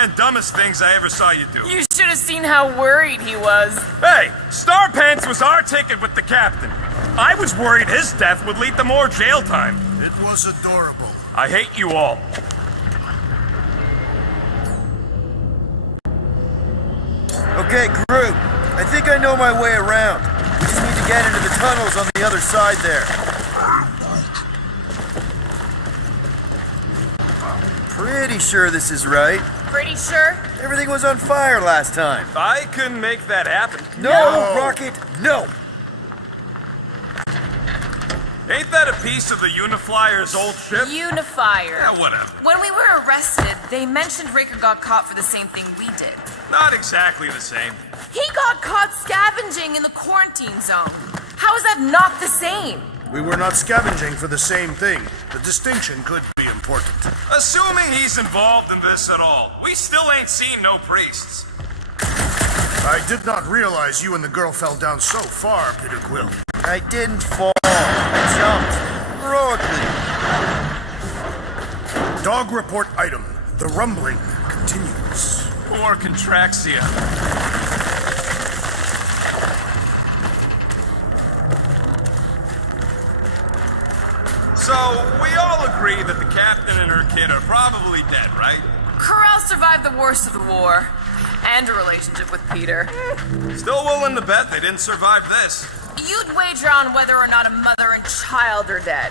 man dumbest things I ever saw you do. You should have seen how worried he was. Hey, Star Pants was our ticket with the captain. I was worried his death would lead to more jail time. It was adorable. I hate you all. Okay, crew. I think I know my way around. We just need to get into the tunnels on the other side there. Pretty sure this is right. Pretty sure? Everything was on fire last time. I couldn't make that happen. No, Rocket, no! Ain't that a piece of the Uniflyer's old ship? Unifier. Yeah, whatever. When we were arrested, they mentioned Raker got caught for the same thing we did. Not exactly the same. He got caught scavenging in the quarantine zone. How is that not the same? We were not scavenging for the same thing. The distinction could be important. Assuming he's involved in this at all, we still ain't seen no priests. I did not realize you and the girl fell down so far, Peter Quill. I didn't fall. I jumped. Heroically. Dog report item. The rumbling continues. Poor Contraxia. So, we all agree that the captain and her kid are probably dead, right? Corral survived the worst of the war. And a relationship with Peter. Still willing to bet they didn't survive this. You'd wager on whether or not a mother and child are dead.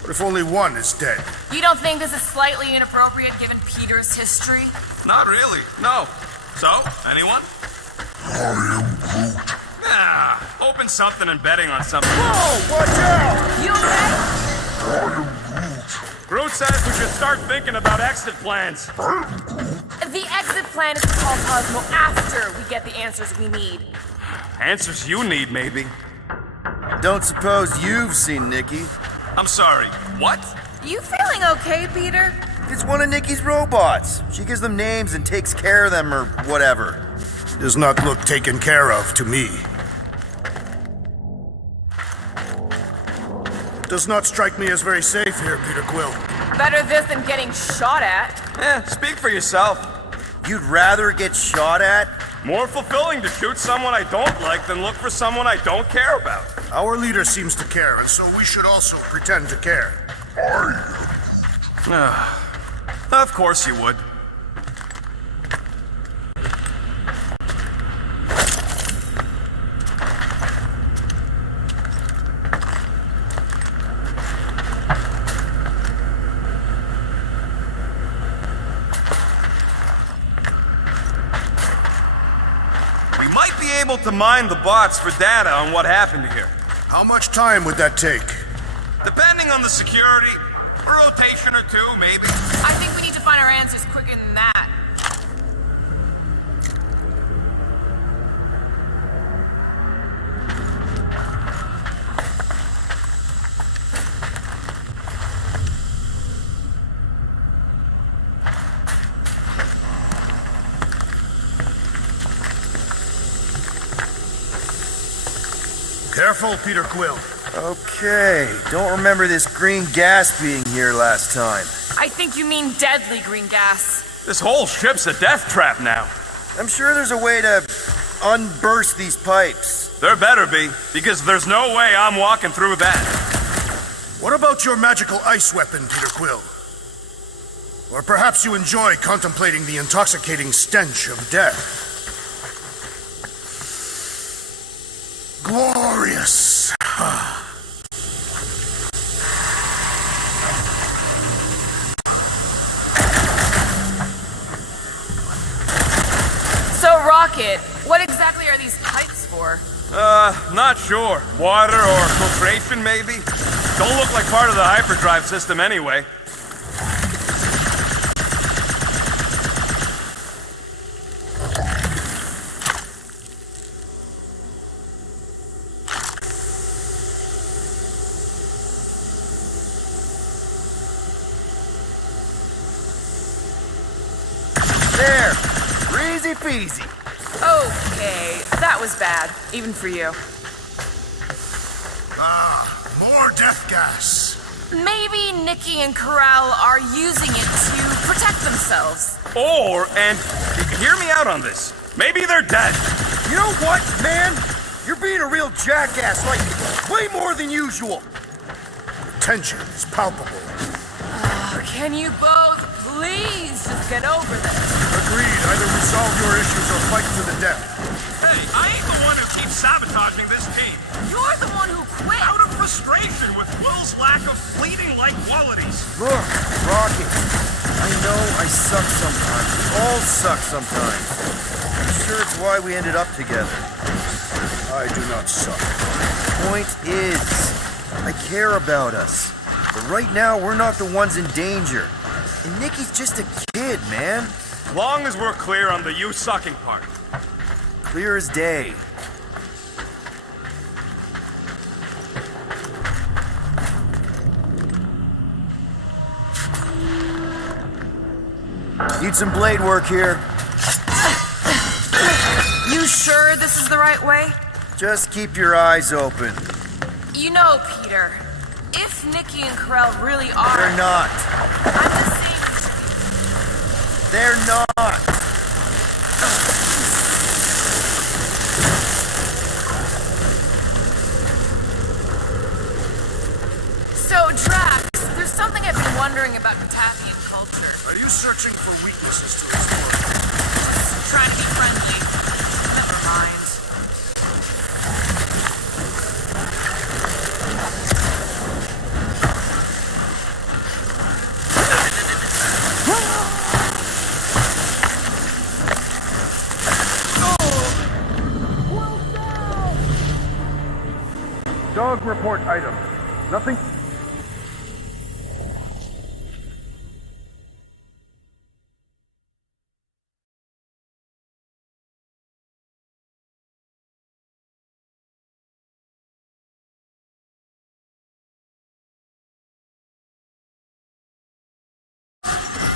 What if only one is dead? You don't think this is slightly inappropriate given Peter's history? Not really, no. So, anyone? I am Groot. Nah, hoping something and betting on something. Whoa, watch out! You okay? Groot says we should start thinking about exit plans. The exit plan is to call Cosmo after we get the answers we need. Answers you need, maybe. Don't suppose you've seen Nikki. I'm sorry, what? You feeling okay, Peter? It's one of Nikki's robots. She gives them names and takes care of them or whatever. Does not look taken care of to me. Does not strike me as very safe here, Peter Quill. Better this than getting shot at. Speak for yourself. You'd rather get shot at? More fulfilling to shoot someone I don't like than look for someone I don't care about. Our leader seems to care, and so we should also pretend to care. Of course you would. Able to mine the bots for data on what happened here. How much time would that take? Depending on the security, a rotation or two, maybe. I think we need to find our answers quicker than that. Careful, Peter Quill. Okay, don't remember this green gas being here last time. I think you mean deadly green gas. This whole ship's a death trap now. I'm sure there's a way to unburst these pipes. There better be, because there's no way I'm walking through that. What about your magical ice weapon, Peter Quill? Or perhaps you enjoy contemplating the intoxicating stench of death. Glorious. So, Rocket, what exactly are these pipes for? Not sure. Water or filtration, maybe? Don't look like part of the hyperdrive system anyway. There! Easy peasy. Okay, that was bad, even for you. More death gas. Maybe Nikki and Corral are using it to protect themselves. And hear me out on this. Maybe they're dead. You know what, man? You're being a real jackass, like, way more than usual. Tension is palpable. Can you both please just get over this? Agreed. Either resolve your issues or fight to the death. Hey, I ain't the one who keeps sabotaging this team. You're the one who quit. Out of frustration with Will's lack of fleeting-like qualities. Look, Rocket, I know I suck sometimes. We all suck sometimes. I'm sure it's why we ended up together. I do not suck. Point is, I care about us. But right now, we're not the ones in danger. And Nikki's just a kid, man. Long as we're clear on the you sucking part. Clear as day. Need some blade work here. You sure this is the right way? Just keep your eyes open. You know, Peter, if Nikki and Karel really are... They're not. I'm just saying... They're not. So, Drax, there's something I've been wondering about Gunakan culture. Are you searching for weaknesses to explore? Trying to be friendly. Never mind. Dog report item. Nothing.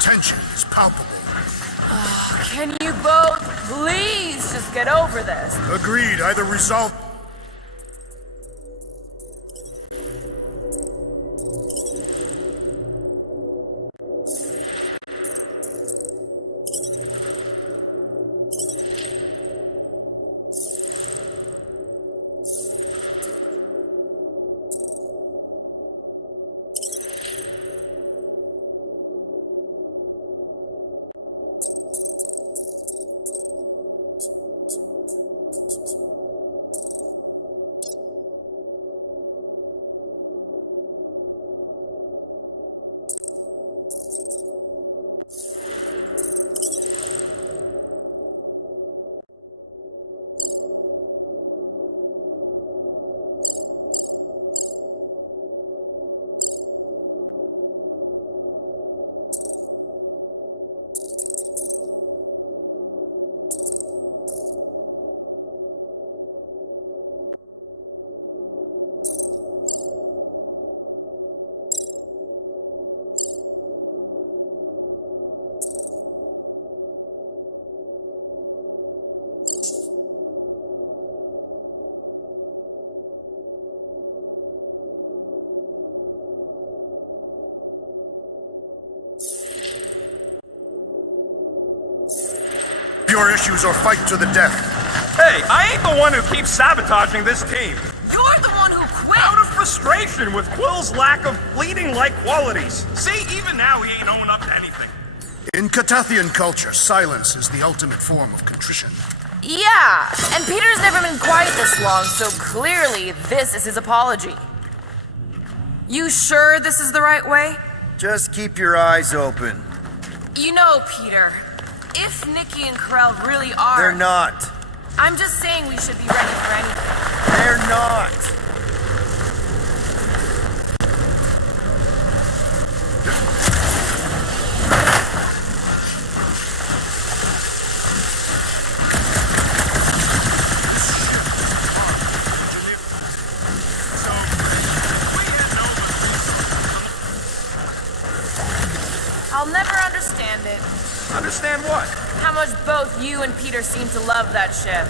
Tension is palpable. Can you both please just get over this? Agreed. Either resolve. Your issues or fight to the death. Hey, I ain't the one who keeps sabotaging this team. You're the one who quit! Out of frustration with Quill's lack of fleeting-like qualities. See, even now he ain't owning up to anything. In Gunakan culture, silence is the ultimate form of contrition. Yeah, and Peter's never been quiet this long, so clearly this is his apology. You sure this is the right way? Just keep your eyes open. You know, Peter, if Nikki and Karel really are... They're not. I'm just saying we should be ready for anything. They're not. I'll never understand it. Understand what? How much both you and Peter seem to love that ship.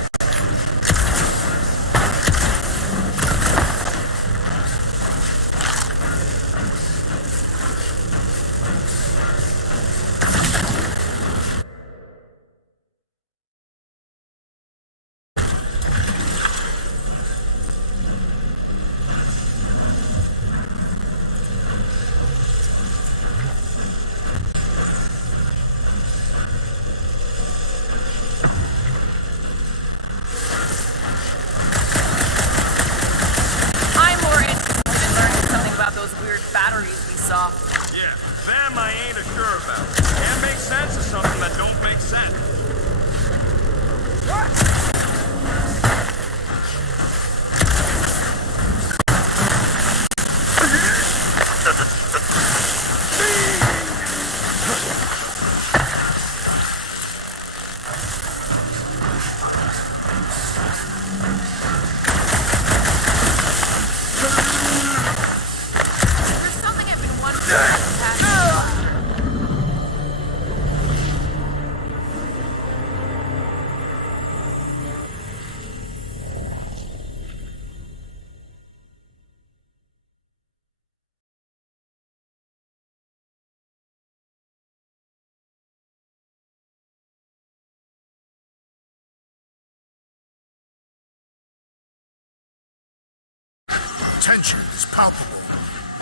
tension is palpable.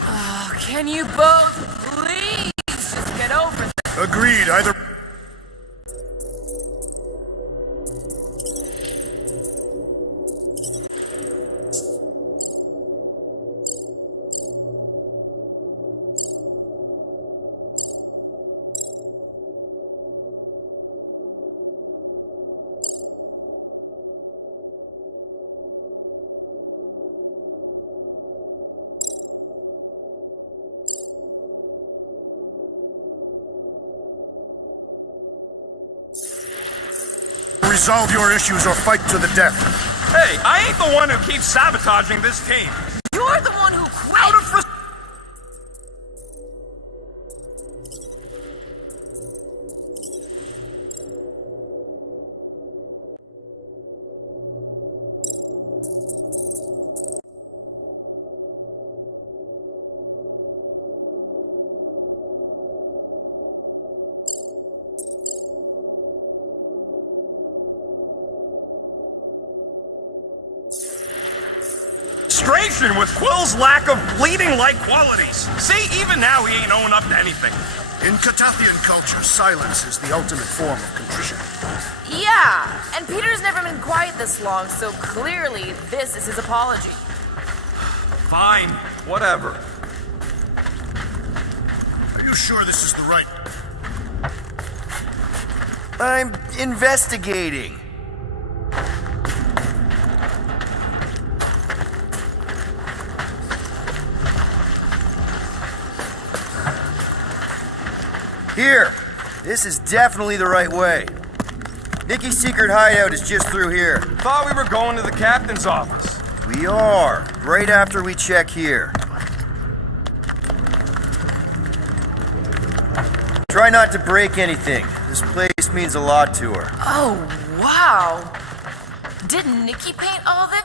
Oh, can you both please just get over this? Agreed, either... Resolve your issues or fight to the death. Hey, I ain't the one who keeps sabotaging this team. You're the one who quit! Out of frustration. With Quill's lack of bleeding-like qualities. See, even now he ain't owing up to anything. In Catathian culture, silence is the ultimate form of contrition. Yeah, and Peter's never been quiet this long, so clearly this is his apology. Fine, whatever. Are you sure this is the right... I'm investigating. Here! This is definitely the right way. Nikki's secret hideout is just through here. Thought we were going to the captain's office. We are, right after we check here. Try not to break anything. This place means a lot to her. Oh, wow. Did Nikki paint all of it?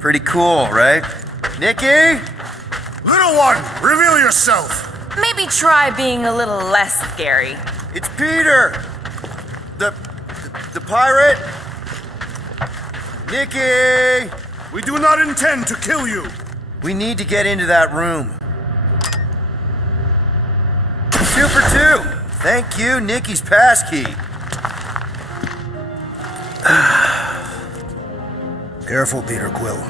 Pretty cool, right? Nikki? Little one, reveal yourself! Maybe try being a little less scary. It's Peter! The pirate? Nikki! We do not intend to kill you! We need to get into that room. 2 for 2! Thank you, Nikki's passkey. Careful, Peter Quill.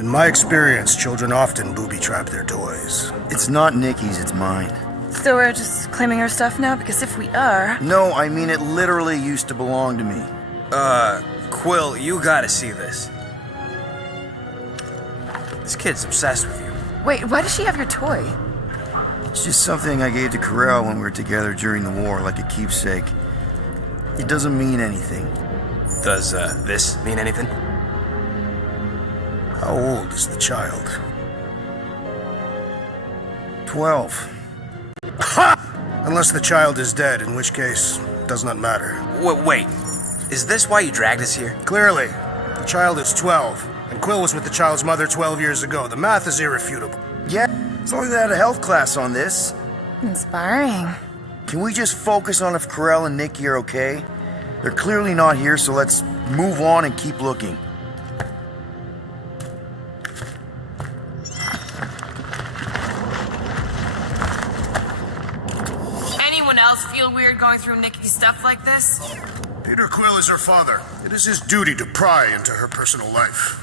In my experience, children often booby-trap their toys. It's not Nikki's, it's mine. So we're just claiming her stuff now? Because if we are... No, I mean it literally used to belong to me. Quill, you gotta see this. This kid's obsessed with you. Wait, why does she have your toy? It's just something I gave to Corel when we were together during the war, like a keepsake. It doesn't mean anything. Does, this mean anything? How old is the child? 12. Unless the child is dead, in which case, does not matter. Wait, is this why you dragged us here? Clearly, the child is 12, and Quill was with the child's mother 12 years ago. The math is irrefutable. Yeah, as long as they had a health class on this. Inspiring. Can we just focus on if Corel and Nikki are okay? They're clearly not here, so let's move on and keep looking. Anyone else feel weird going through Nikki's stuff like this? Peter Quill is her father. It is his duty to pry into her personal life.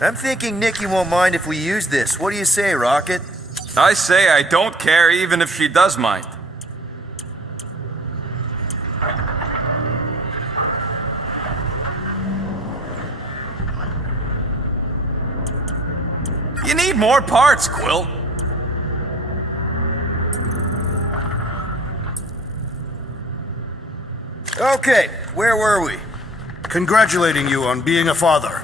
I'm thinking Nikki won't mind if we use this. What do you say, Rocket? I say I don't care even if she does mind. You need more parts, Quill. Okay, where were we? Congratulating you on being a father.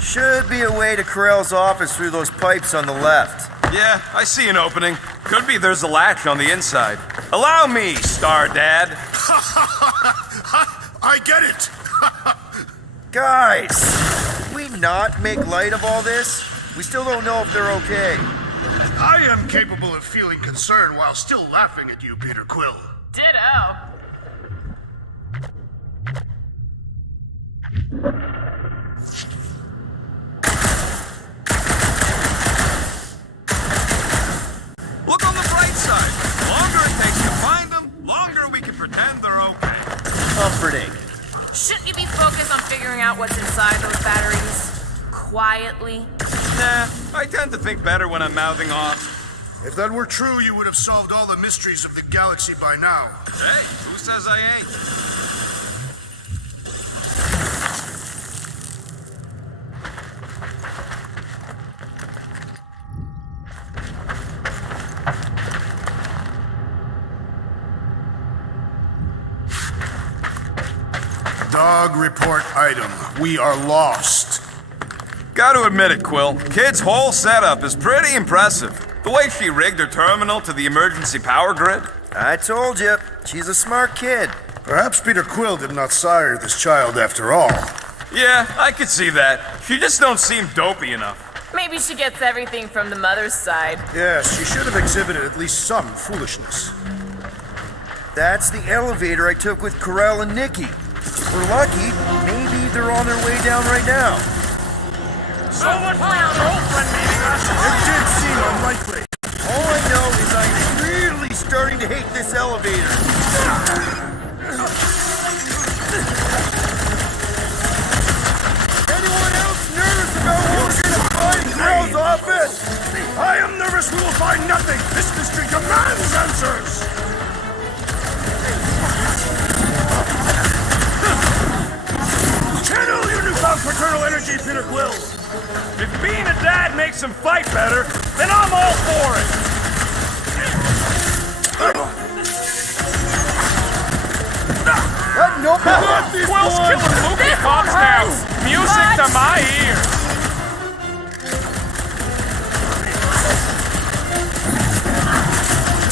Should be a way to Corell's office through those pipes on the left. Yeah, I see an opening. Could be there's a latch on the inside. Allow me, Star Dad. I get it. Guys, can we not make light of all this? We still don't know if they're okay. I am capable of feeling concern while still laughing at you, Peter Quill. Ditto. Look on the bright side. The longer it takes to find them, longer we can pretend they're okay. Comforting. Shouldn't you be focused on figuring out what's inside those batteries? Quietly? Nah, I tend to think better when I'm mouthing off. If that were true, you would have solved all the mysteries of the galaxy by now. Hey, who says I ain't? Dog report item. We are lost. Gotta admit it, Quill. Kid's whole setup is pretty impressive. The way she rigged her terminal to the emergency power grid. I told you, she's a smart kid. Perhaps Peter Quill did not sire this child after all. Yeah, I could see that. She just don't seem dopey enough. Maybe she gets everything from the mother's side. Yes, she should have exhibited at least some foolishness. That's the elevator I took with Corell and Nikki. If we're lucky, maybe they're on their way down right now. So much for your girlfriend meeting us. It did seem unlikely. All I know is I'm really starting to hate this elevator. Anyone else nervous about what we're gonna find in Corell's office? I am nervous we will find nothing. This mystery demands answers. Channel your newfound paternal energy, Peter Quill. If being a dad makes him fight better, then I'm all for it. Nope, not this Quill's one. killing movie This pops one now. hurts. Music to What? my ears.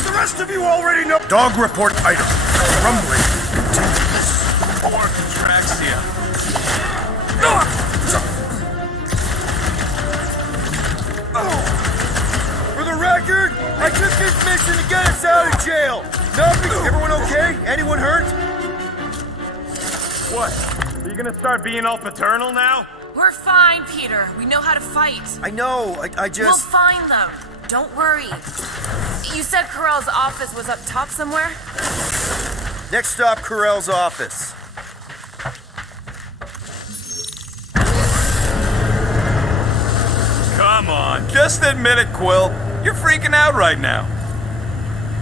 The rest of you already know. Dog report item. Rumbling. Or Contraxia. For the record, I took this mission to get us out of jail. Nothing. Everyone okay? Anyone hurt? What? Are you gonna start being all paternal now? We're fine, Peter. We know how to fight. I know. I We'll just... find them. Don't worry. You said Corell's office was up top somewhere? Next stop, Corell's office. Come on, just admit it, Quill. You're freaking out right now.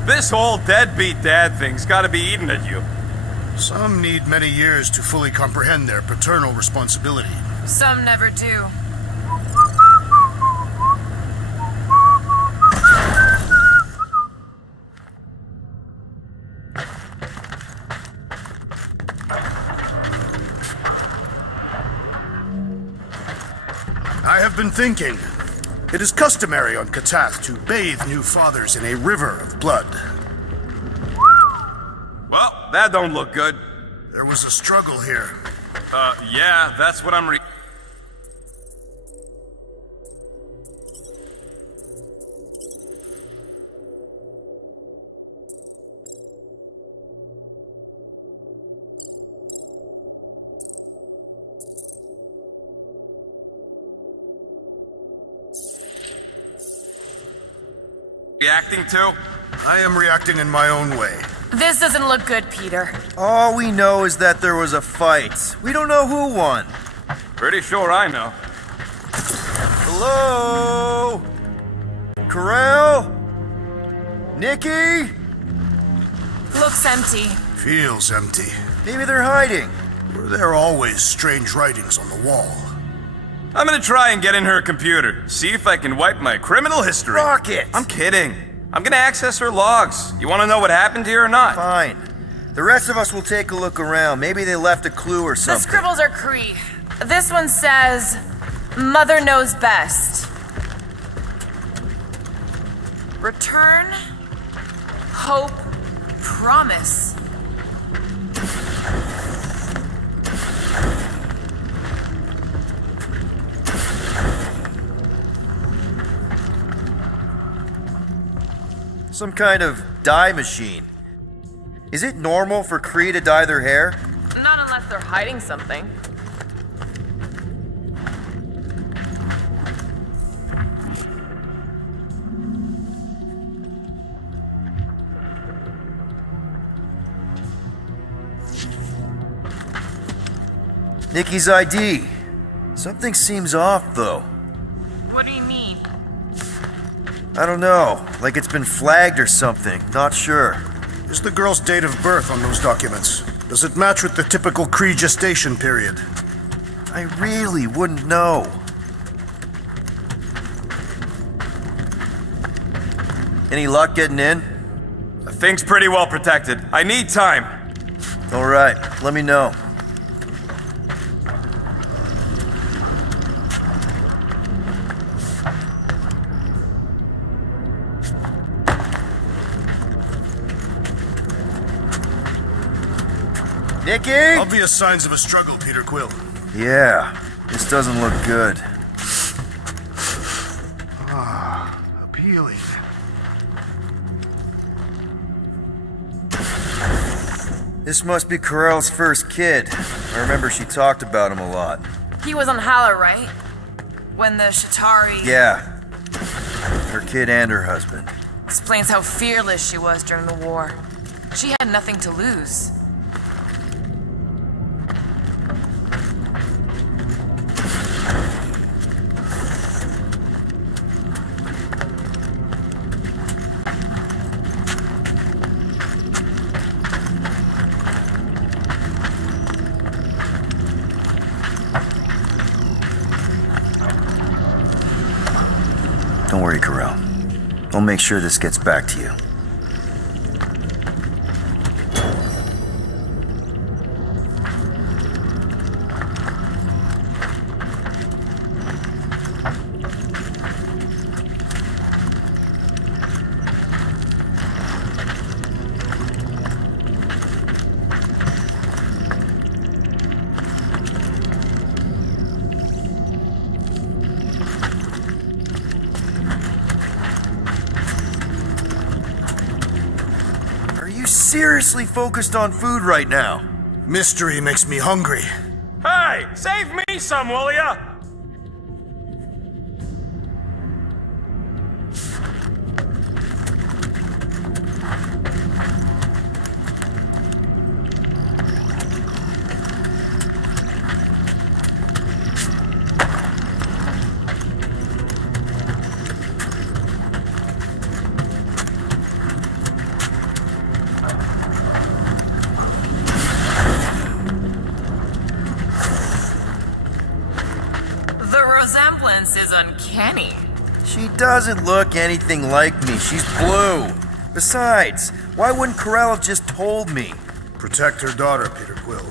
This whole deadbeat dad thing's gotta be eating at you. Some need many years to fully comprehend their paternal responsibility. Some never do. I have been thinking. It is customary on Katath to bathe new fathers in a river of blood. Well, that don't look good. There was a struggle here. Yeah, that's what I'm reacting to. I am reacting in my own way. This doesn't look good, Peter. All we know is that there was a fight. We don't know who won. Pretty sure I know. Hello? Corell? Nikki? Looks empty. Feels empty. Maybe they're hiding. Were there always strange writings on the wall? I'm gonna try and get in her computer, see if I can wipe my criminal history. Rocket! I'm kidding. I'm gonna access her logs. You wanna know what happened here or not? Fine. The rest of us will take a look around. Maybe they left a clue or The something. scribbles are Cree. This one says, Mother knows best. Return, hope, promise. Some kind of dye machine. Is it normal for Cree to dye their hair? Not unless they're hiding something. Nikki's ID. Something seems off, though. What do you mean? I don't know. Like it's been flagged or something. Not sure. Is the girl's date of birth on those documents? Does it match with the typical Cree gestation period? I really wouldn't know. Any luck getting in? The thing's pretty well protected. I need time. All right, let me know. Nikki? Obvious signs of a struggle, Peter Quill. Yeah, this doesn't look good. Appealing. This must be Corell's first kid. I remember she talked about him a lot. He was on Hala, right? When the Shatari... Yeah. Her kid and her husband. Explains how fearless she was during the war. She had nothing to lose. Don't worry, Corell. I'll make sure this gets back to you. Seriously focused on food right now. Mystery makes me hungry. Hey, save me some, will ya? Is uncanny. She doesn't look anything like me. She's blue. Besides, why wouldn't Corell have just told me? Protect her daughter, Peter Quill.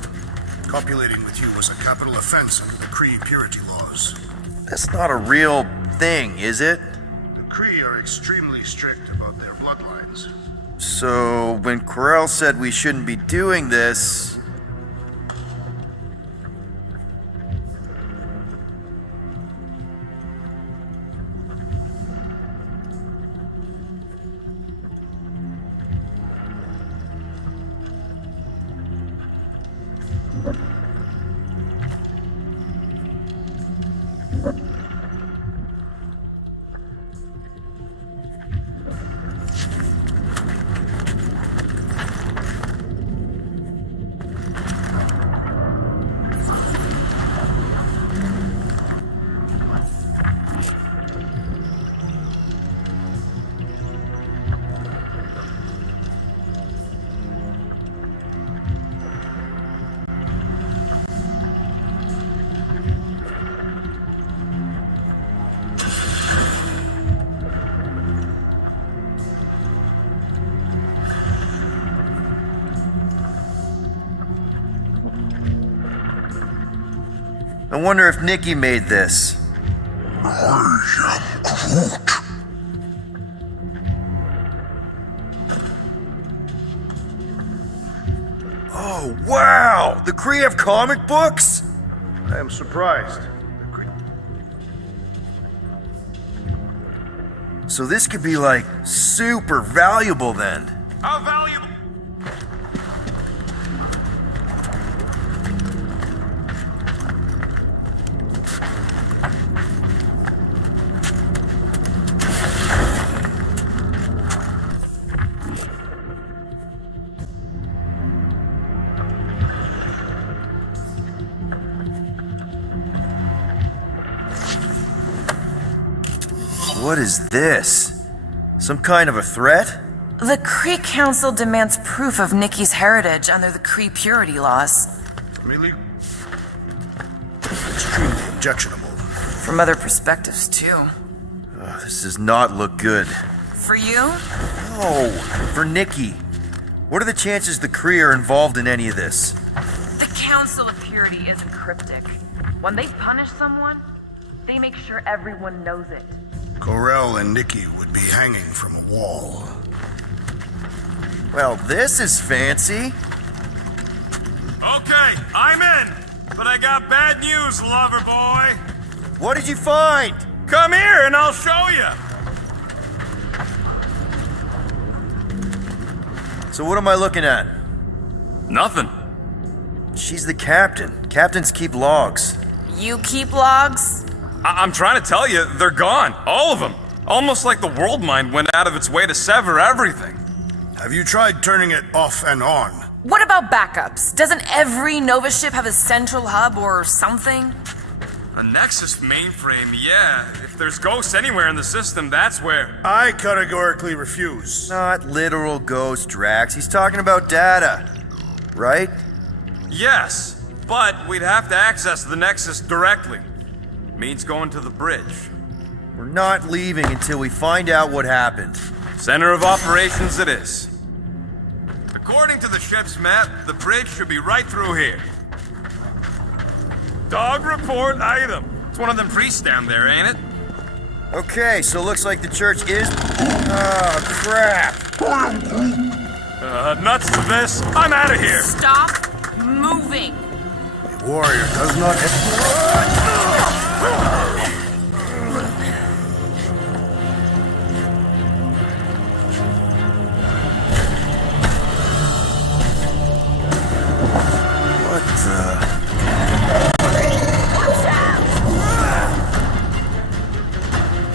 Copulating with you was a capital offense under the Cree purity laws. That's not a real thing, is it? The Cree are extremely strict about their bloodlines. So, when Corell said we shouldn't be doing this... I wonder if Nikki made this. Oh, wow! The Kree have comic books? I am surprised. So this could be like super valuable then. How valuable? What is this? Some kind of a threat? The Kree Council demands proof of Nikki's heritage under the Kree purity laws. Really? Extremely objectionable. From other perspectives, too. Oh, this does not look good. For you? Oh, for Nikki. What are the chances the Kree are involved in any of this? The Council of Purity isn't cryptic. When they punish someone, they make sure everyone knows it. Corel and Nikki would be hanging from a wall. Well, this is fancy. Okay, I'm in. But I got bad news, lover boy. What did you find? Come here and I'll show you. So what am I looking at? Nothing. She's the captain. Captains keep logs. You keep logs? I'm trying to tell you, they're gone. All of them. Almost like the world mind went out of its way to sever everything. Have you tried turning it off and on? What about backups? Doesn't every Nova ship have a central hub or something? A Nexus mainframe, yeah. If there's ghosts anywhere in the system, that's where. I categorically refuse. Not literal ghost, Drax. He's talking about data. Right? Yes, but we'd have to access the Nexus directly. Means going to the bridge. We're not leaving until we find out what happened. Center of operations it is. According to the ship's map, the bridge should be right through here. Dog report item. It's one of them priests down there, ain't it? Okay, so looks like the church is... Oh, crap. Nuts to this. I'm out of here. Stop moving. A warrior does not... What the...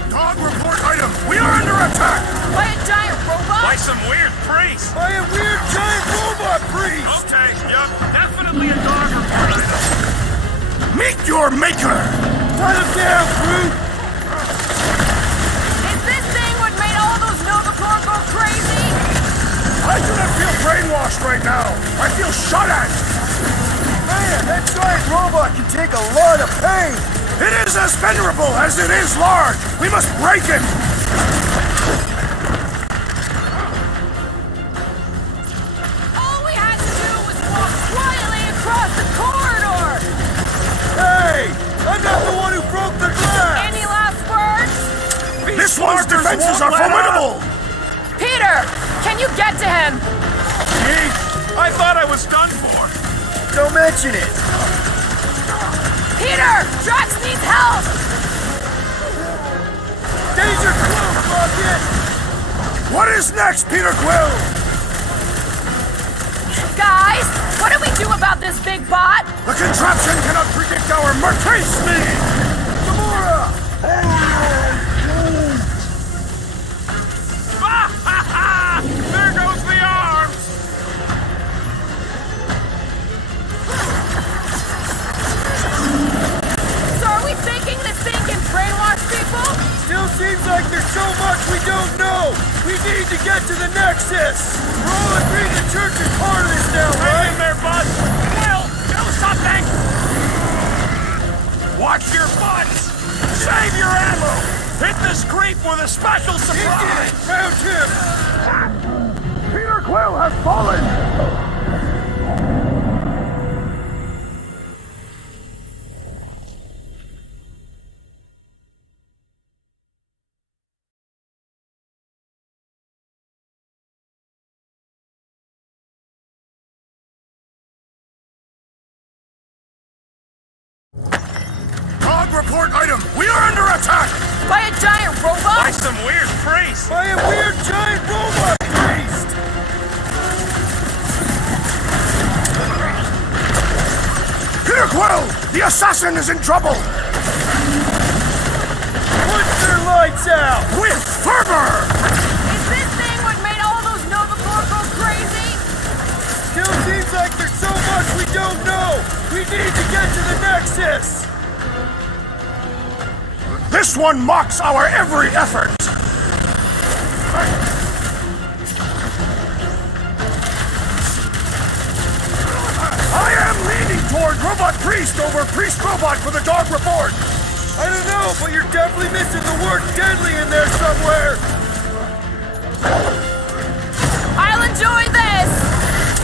Dog report item! We are under attack! By a giant robot? By some weird priest. By a weird giant robot priest! Okay, yup. Definitely a dog report item. Meet your maker! Cut him down, Groot! Is this thing what made all those Novacorn go crazy? I do not feel brainwashed right now! I feel shot at! Man, that giant robot can take a lot of pain! It is as venerable as it is large! We must break it! All we had to do was walk quietly across the corridor! Hey! I'm not the one who broke the glass! Any last words? This one's defenses are formidable! Peter! Can you get to him? I thought I was done for. Don't mention it! Peter! Drax needs help! Danger close, Rocket! What is next, Peter Quill? Guys, what do we do about this big bot? The contraption cannot predict our mercy speed! Gamora! There goes the arms. So are we thinking this thing can brainwash people? Still seems like there's so much we don't know! We need to get to the Nexus! We're all agreed the church is part of this now, Hang right? in there, bud. Will, do something. Watch your butts. Save your ammo. Hit this creep with a special surprise. Found him! Peter Quill has fallen! support item! We are under attack! By a giant By robot? some weird priest! By a weird giant robot priest! Peter Quill! The assassin is in trouble! Put their lights out! With fervor! Is this thing what made all those Nova Corps go crazy? Still seems like there's so much we don't know! We need to get to the Nexus! This one mocks our every effort! I am leaning toward Robot Priest over Priest Robot for the dog report! I don't know, but you're definitely missing the word deadly in there somewhere! I'll enjoy this!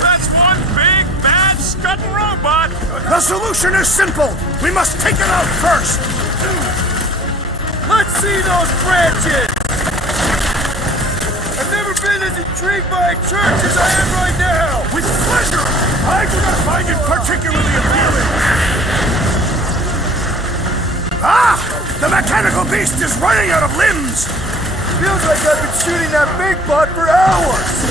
That's one big, bad, scudding robot! The solution is simple! We must take it out first! Let's see those branches! I've never been as intrigued by a church as I am right now! With pleasure! I do not find it particularly appealing! Ah! The mechanical beast is running out of limbs! Feels like I've been shooting that big bot for hours!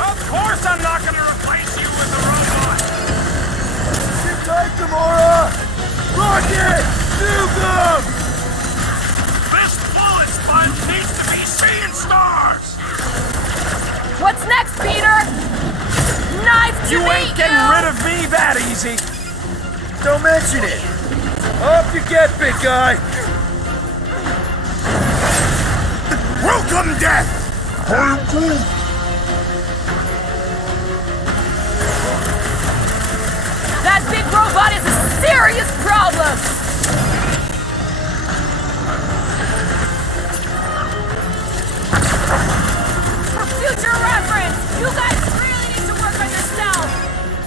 Of course I'm not gonna replace you with a robot! Sit tight, Gamora! Rocket! Nuke 'em! This bullet sponge needs to be seeing stars! What's next, Peter? Knife to You me, ain't getting rid of me that easy! Don't mention it! Up you get, big guy! Welcome, Death! I am Groot! That big robot is a serious problem! For future reference, you guys really need to work on yourself!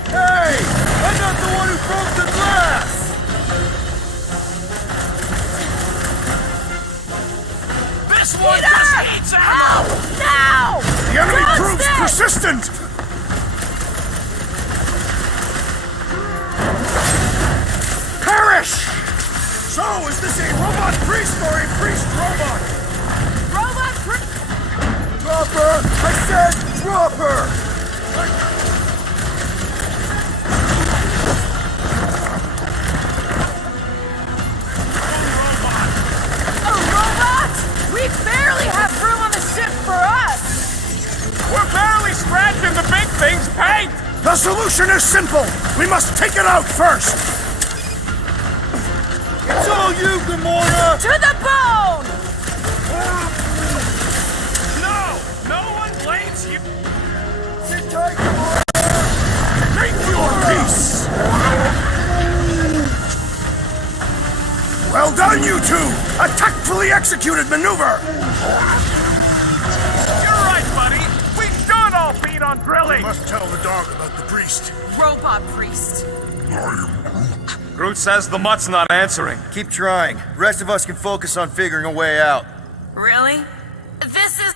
Hey! I'm not the one who broke the glass! This one Peter! just hates ammo! Help! Now! The enemy Don't proves stay! persistent! Perish! So, is this a robot priest or a priest robot? Robot Drop her! I said drop her! A robot? We barely have room on the ship for us! We're barely scratching the big thing's paint! The solution is simple! We must take it out first! It's all you, Gamora! To the bone! No! No one blames you! Sit tight, Gamora! Make your peace! Well done, you two! A tactfully executed maneuver! You're right, buddy! We should all beat on drilling! Must tell the dog about the priest. Robot priest. Groot says the mutt's not answering. Keep trying. The rest of us can focus on figuring a way out. Really? This is...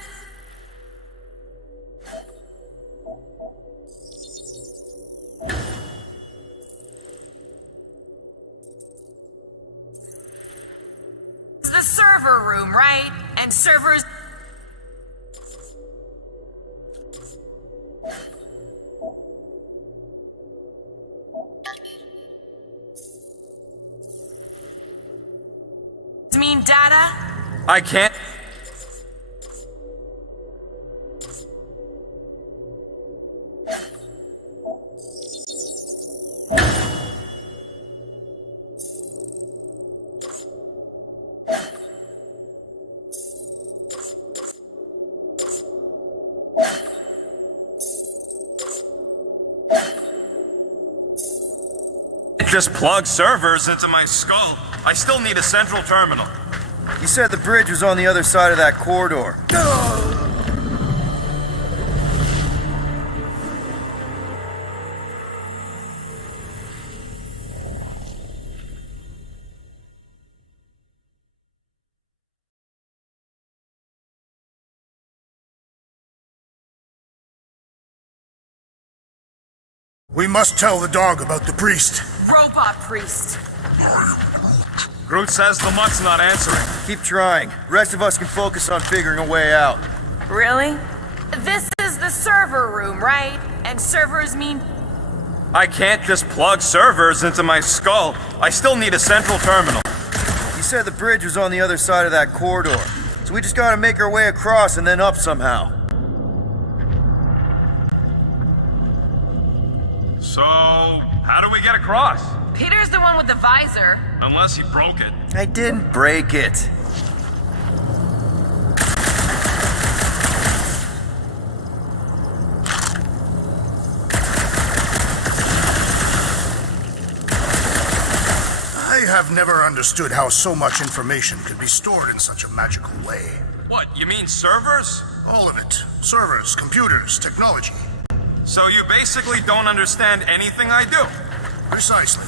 the server room, right? And servers... mean data? I can't... Just plug servers into my skull. I still need a central terminal. You said the bridge was on the other side of that corridor. We must tell the dog about the priest. Robot priest. Groot says the mutt's not answering. Keep trying. The rest of us can focus on figuring a way out. Really? This is the server room, right? And servers mean... I can't just plug servers into my skull. I still need a central terminal. You said the bridge was on the other side of that corridor. So we just gotta make our way across and then up somehow. So, how do we get across? Peter's the one with the visor. Unless he broke it. I didn't break it. I have never understood how so much information could be stored in such a magical way. What, you mean servers? All of it. Servers, computers, technology. So you basically don't understand anything I do? Precisely.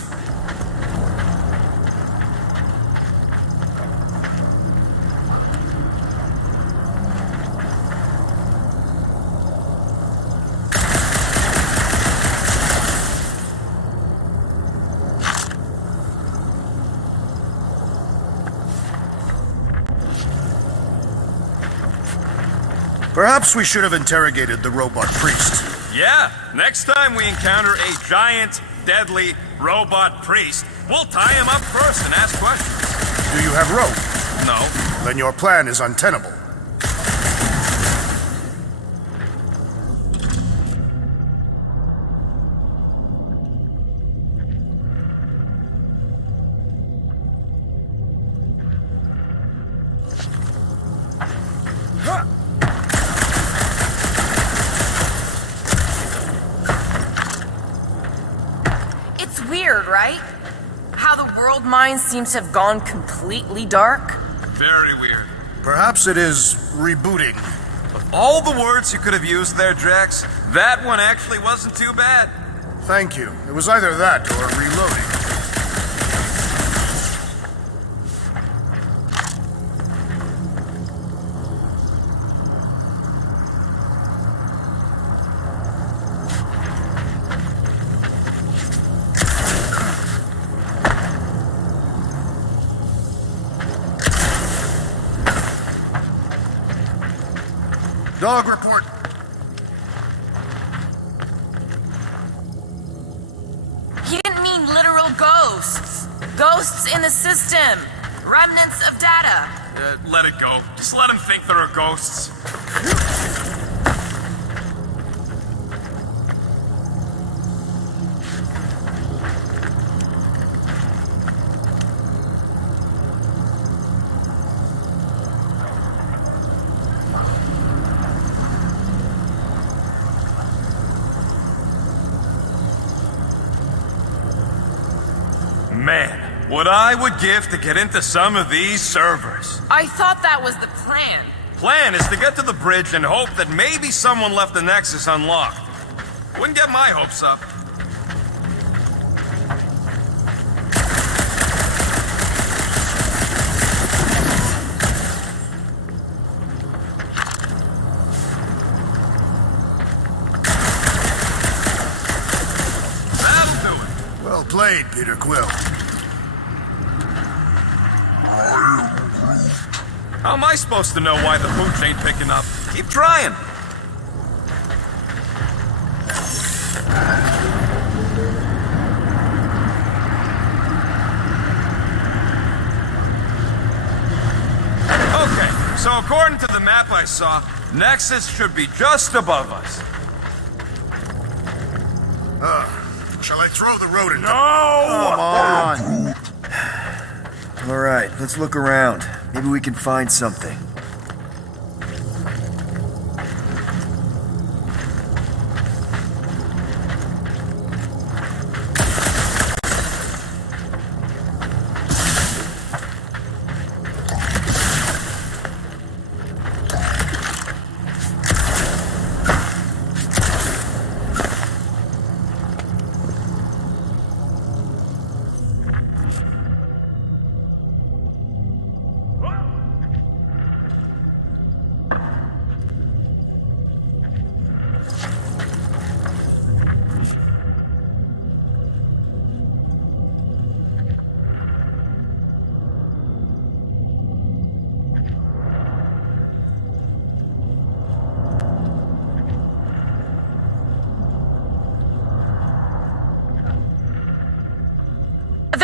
Perhaps we should have interrogated the robot priest. Yeah, next time we encounter a giant, deadly robot priest, we'll tie him up first and ask questions. Do you have rope? No. Then your plan is untenable. It's weird, right? How the world mind seems to have gone completely dark. Very weird. Perhaps it is rebooting. Of all the words you could have used there, Jax, that one actually wasn't too bad. Thank you. It was either that or reloading. Dog report. He didn't mean literal ghosts. Ghosts in the system. Remnants of data. Let it go. Just let him think there are ghosts. Man, what I would give to get into some of these servers. I thought that was the plan. Plan is to get to the bridge and hope that maybe someone left the Nexus unlocked. Wouldn't get my hopes up. That'll do it. Well played, Peter Quill. How am I supposed to know why the pooch ain't picking up? Keep trying. Okay, so according to the map I saw, Nexus should be just above us. Shall I throw the rodent? Come on. All right, let's look around. Maybe we can find something.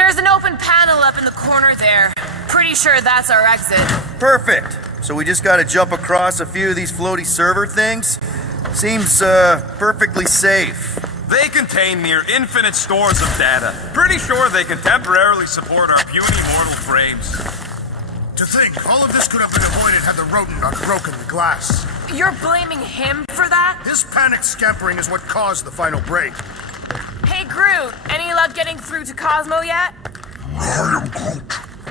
There's an open panel up in the corner there. Pretty sure that's our exit. Perfect. So we just gotta jump across a few of these floaty server things? Seems, perfectly safe. They contain near infinite stores of data. Pretty sure they can temporarily support our puny mortal frames. To think, all of this could have been avoided had the rodent not broken the glass. You're blaming him for that? His panicked scampering is what caused the final break. Hey, Groot, any luck getting through to Cosmo yet?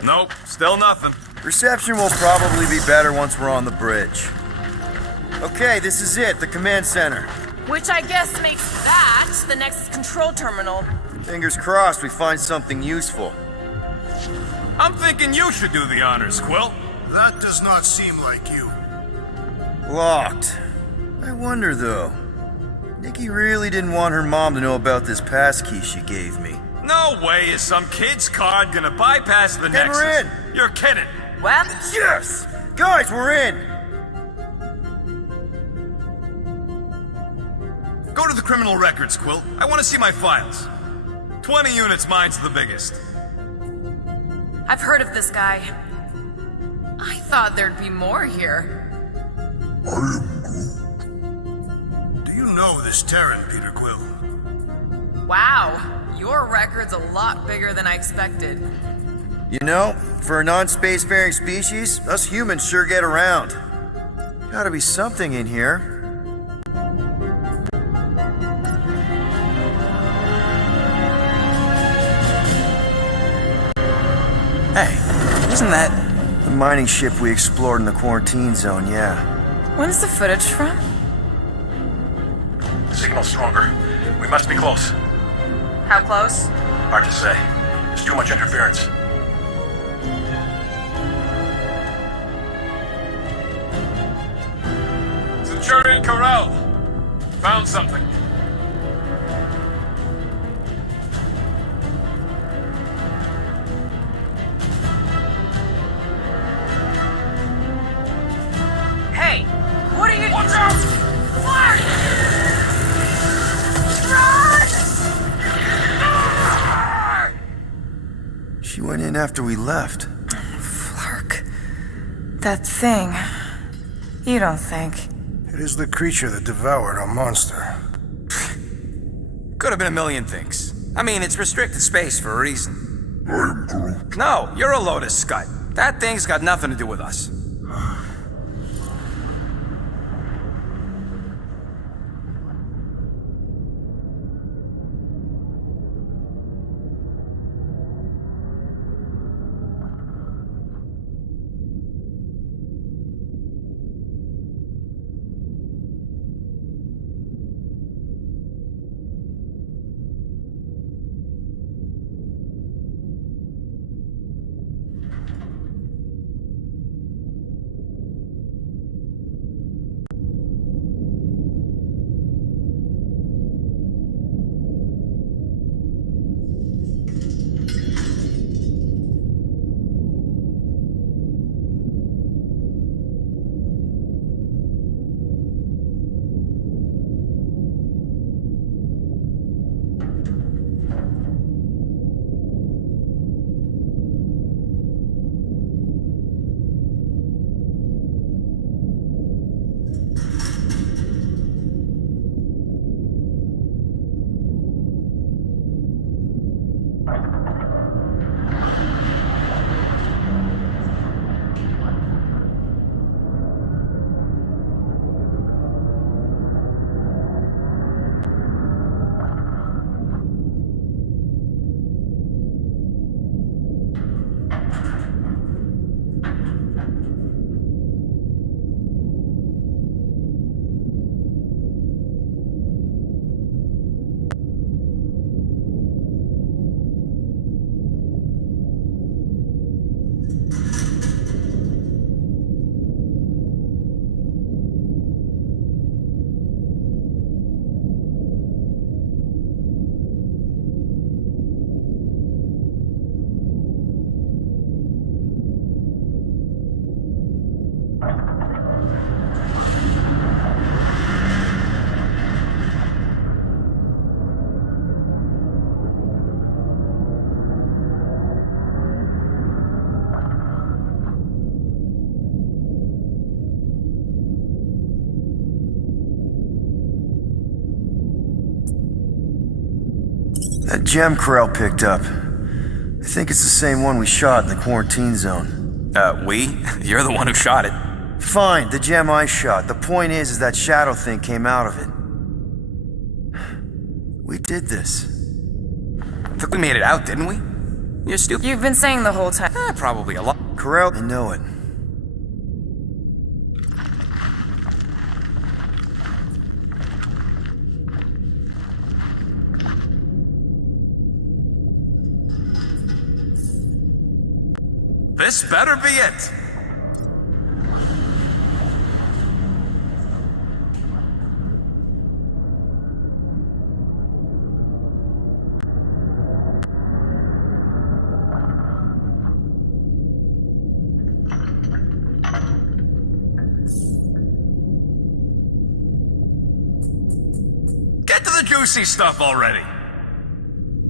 Nope, still nothing. Reception will probably be better once we're on the bridge. Okay, this is it, the command center. Which I guess makes that the next control terminal. Fingers crossed we find something useful. I'm thinking you should do the honors, Quill. That does not seem like you. Locked. I wonder, though. Nikki really didn't want her mom to know about this passkey she gave me. No way is some kid's card gonna bypass the Then Nexus. we're in. You're kidding. Well, Yes! Guys, we're in! Go to the criminal records, Quill. I want to see my files. 20 units, mine's the biggest. I've heard of this guy. I thought there'd be more here. Do you know this Terran, Peter Quill? Wow, your record's a lot bigger than I expected. You know, for a non-spacefaring species, us humans sure get around. Gotta be something in here. Hey, isn't that... The mining ship we explored in the quarantine zone, yeah. When's the footage from? Signal stronger. We must be close. How close? Hard to say. There's too much interference. Centurion Corral. Found something. Hey, what are you... Watch out! Clark! Run! She went in after we left. Flark. That thing. You don't think? It is the creature that devoured our monster. Could have been a million things. I mean, it's restricted space for a reason. No, you're a Lotus, Scott. That thing's got nothing to do with us. That gem Corel picked up. I think it's the same one we shot in the quarantine zone. We? You're the one who shot it. Fine, the gem I shot. The point is that shadow thing came out of it. We did this. I think we made it out, didn't we? You're stupid. You've been saying the whole time. Probably a lot. Corel, I know it. This better be it. Get to the juicy stuff already.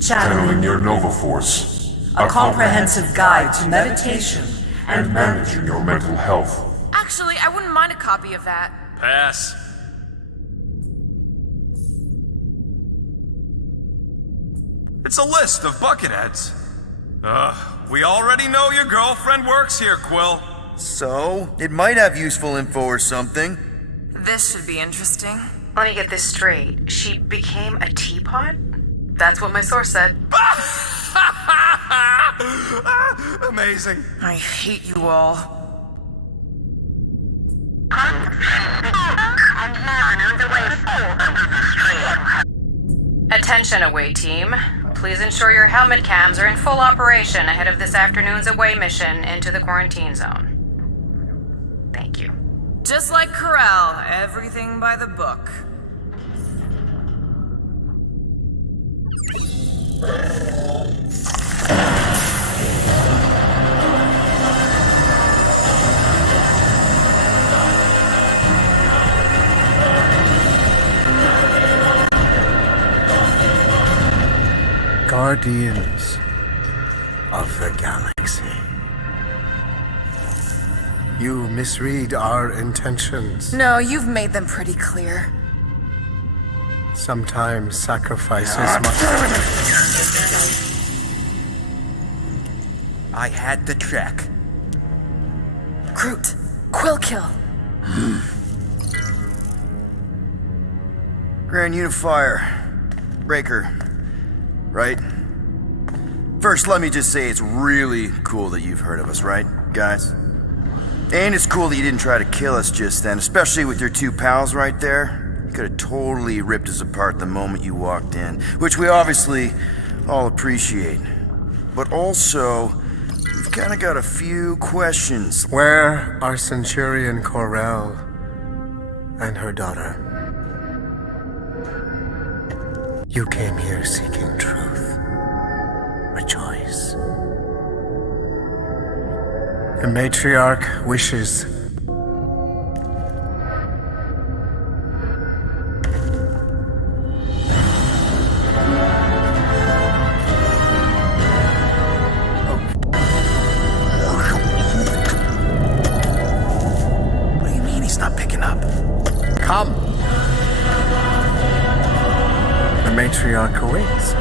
Channeling your Nova Force. A comprehensive guide to meditation and managing your mental health. Actually, I wouldn't mind a copy of that. Pass. It's a list of bucketheads. We already know your girlfriend works here, Quill. So, it might have useful info or something. This should be interesting. Let me get this straight. She became a teapot? That's what my source said. Amazing. I hate you all. Attention away team. Please ensure your helmet cams are in full operation ahead of this afternoon's away mission into the quarantine zone. Thank you. Just like Corel, everything by the book. Guardians of the Galaxy. You misread our intentions. No, you've made them pretty clear. Sometimes sacrifices must... I had to check. Groot, Quill kill. Grand Unifier. Breaker. Right? First, let me just say it's really cool that you've heard of us, right, guys? And it's cool that you didn't try to kill us just then, especially with your two pals right there. You could have totally ripped us apart the moment you walked in, which we obviously all appreciate. But also, we've kind of got a few questions. Where are Centurion Corel and her daughter? You came here seeking truth, a choice. The matriarch wishes. What do you mean he's not picking up? Come! The matriarch awaits.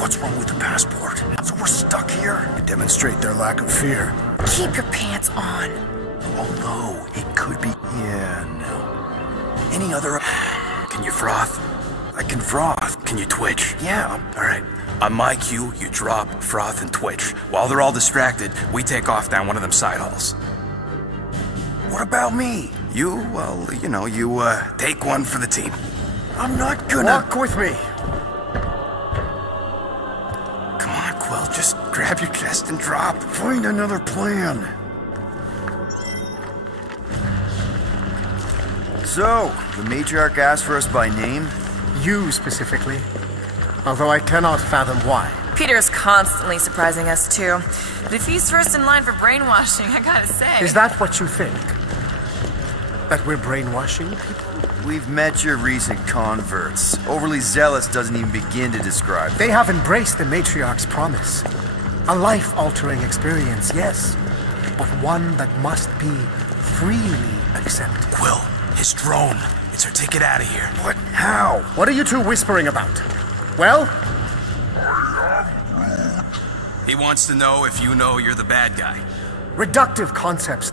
What's wrong with the passport? So we're stuck here? To demonstrate their lack of fear. Keep your pants on. Although, it could be... Yeah, no. Any other... Can you froth? I can froth. Can you twitch? Yeah. Alright. On my cue, you drop, froth, and twitch. While they're all distracted, we take off down one of them side halls. What about me? You, well, you take one for the team. I'm not gonna... Walk with me. Come on, Quill, just grab your chest and drop. Find another plan. So, the matriarch asked for us by name? You specifically. Although I cannot fathom why. Peter's constantly surprising us, too. But if he's first in line for brainwashing, I gotta say... Is that what you think? That we're brainwashing people? We've met your recent converts. Overly zealous doesn't even begin to describe them. They have embraced the matriarch's promise. A life-altering experience, yes, but one that must be freely accepted. Quill, his drone. It's our ticket out of here. What? How? What are you two whispering about? Well, He wants to know if you know you're the bad guy. reductive concepts